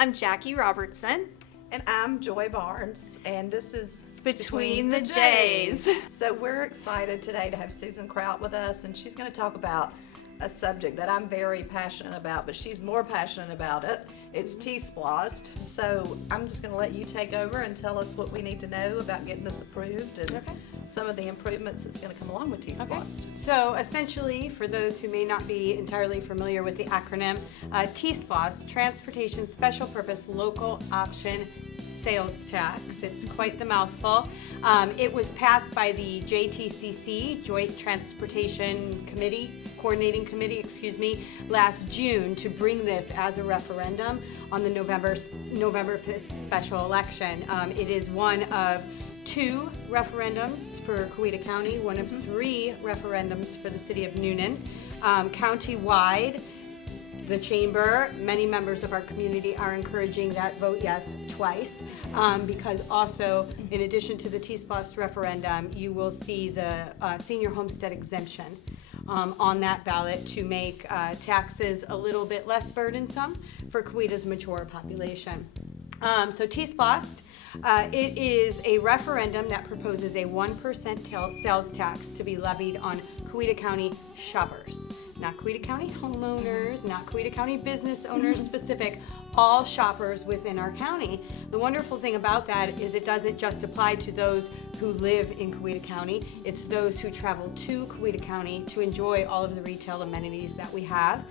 I'm Jackie Robertson. And I'm Joy Barnes, and this is Between the J's. So we're excited today to have Susan Kraut with us, and she's going to talk about a subject that I'm very passionate about, but she's more passionate about it. It's TSPLOST. So I'm just going to let you take over and tell us what we need to know about getting this approved and some of the improvements that's going to come along with TSPLOST. Okay. So essentially, for those who may not be entirely familiar with the acronym, TSPLOST, Transportation Special Purpose Local Option Sales Tax. It's quite the mouthful. It was passed by the JTCC, Joint Transportation Coordinating Committee, last June to bring this as a referendum on the November 5th special election. It is one of 2 referendums for Coweta County, one of 3 referendums for the city of Newnan. County-wide, the chamber, many members of our community are encouraging that vote yes twice, because also, in addition to the TSPLOST referendum, you will see the senior homestead exemption on that ballot to make taxes a little bit less burdensome for Coweta's mature population. So TSPLOST, it is a referendum that proposes a 1% sales tax to be levied on Coweta County shoppers. Not Coweta County homeowners, not Coweta County business owners specific, all shoppers within our county. The wonderful thing about that is it doesn't just apply to those who live in Coweta County, it's those who travel to Coweta County to enjoy all of the retail amenities that we have,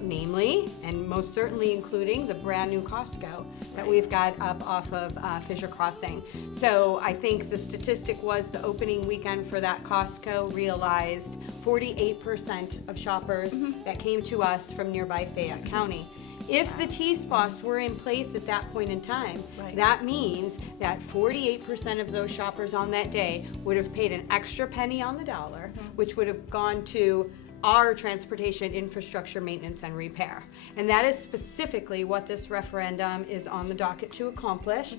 namely, and most certainly including the brand new Costco that we've got up off of Fisher Crossing. So I think the statistic was the opening weekend for that Costco realized 48% of shoppers that came to us from nearby Fayette County. If the TSPLOST were in place at that point in time, that means that 48% of those shoppers on that day would have paid an extra penny on the dollar, which would have gone to our transportation infrastructure maintenance and repair. And that is specifically what this referendum is on the docket to accomplish.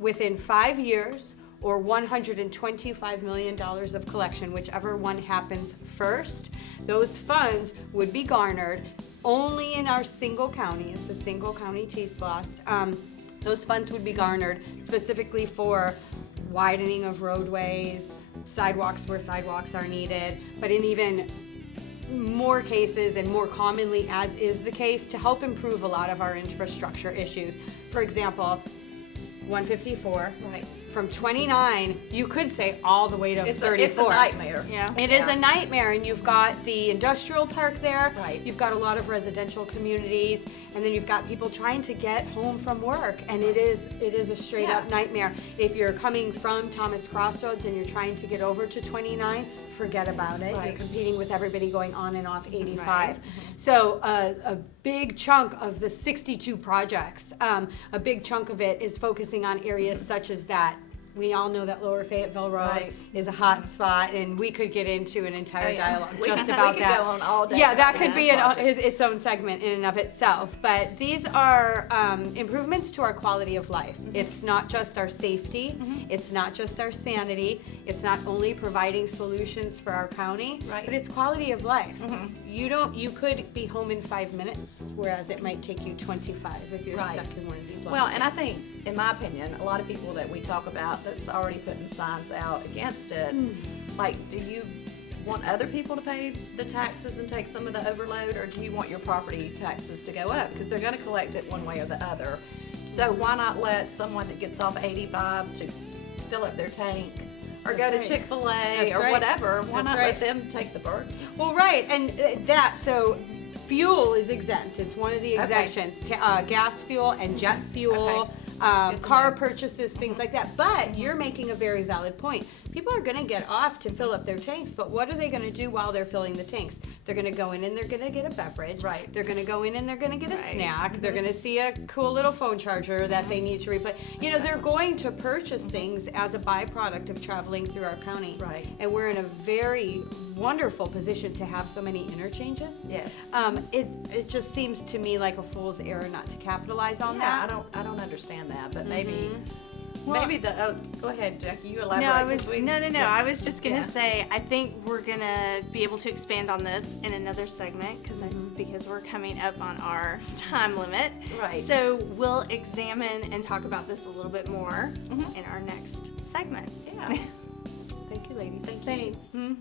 Within 5 years, or $125 million of collection, whichever one happens first, those funds would be garnered only in our single county. It's a single county TSPLOST. Those funds would be garnered specifically for widening of roadways, sidewalks where sidewalks are needed, but in even more cases and more commonly, as is the case, to help improve a lot of our infrastructure issues. For example, 154. From 29, you could say all the way to 34. It's a nightmare. It is a nightmare, and you've got the industrial park there. You've got a lot of residential communities, and then you've got people trying to get home from work, and it is a straight up nightmare. If you're coming from Thomas Crossroads and you're trying to get over to 29, forget about it. You're competing with everybody going on and off 85. So a big chunk of the 62 projects, a big chunk of it is focusing on areas such as that. We all know that Lower Fayetteville Road is a hot spot, and we could get into an entire dialogue just about we that. Go on all day. Yeah, that could be its own segment in and of itself. But these are improvements to our quality of life. It's not just our safety. It's not just our sanity. It's not only providing solutions for our county, but it's quality of life. You could be home in 5 minutes, whereas it might take you 25 if you're stuck in one of these. Well, and I think, in my opinion, a lot of people that we talk about that's already putting signs out against it, like, do you want other people to pay the taxes and take some of the overload, or do you want your property taxes to go up? Because they're going to collect it one way or the other. So why not let someone that gets off 85 to fill up their tank, or go to Chick-fil-A or whatever, why not let them take the burden? Well, and so fuel is exempt. It's one of the exemptions. Gas fuel and jet fuel, car purchases, things like that. But you're making a very valid point. People are going to get off to fill up their tanks, but what are they going to do while they're filling the tanks? They're going to go in and they're going to get a beverage. They're going to go in and they're going to get a snack. They're going to see a cool little phone charger that they need to replace. They're going to purchase things as a byproduct of traveling through our county. And we're in a very wonderful position to have so many interchanges. It just seems to me like a fool's error not to capitalize on that. I don't understand that, but maybe Well- maybe go ahead, Jackie, you elaborate. No, I 'cause was we- no. yeah. I was just gonna Yeah. say I think we're gonna be able to expand on this in another segment because we're coming up on our time limit. Right. So we'll examine and talk about this a little bit more Mhm. in our next segment. Yeah. Thank you, ladies. Thank you. Thanks.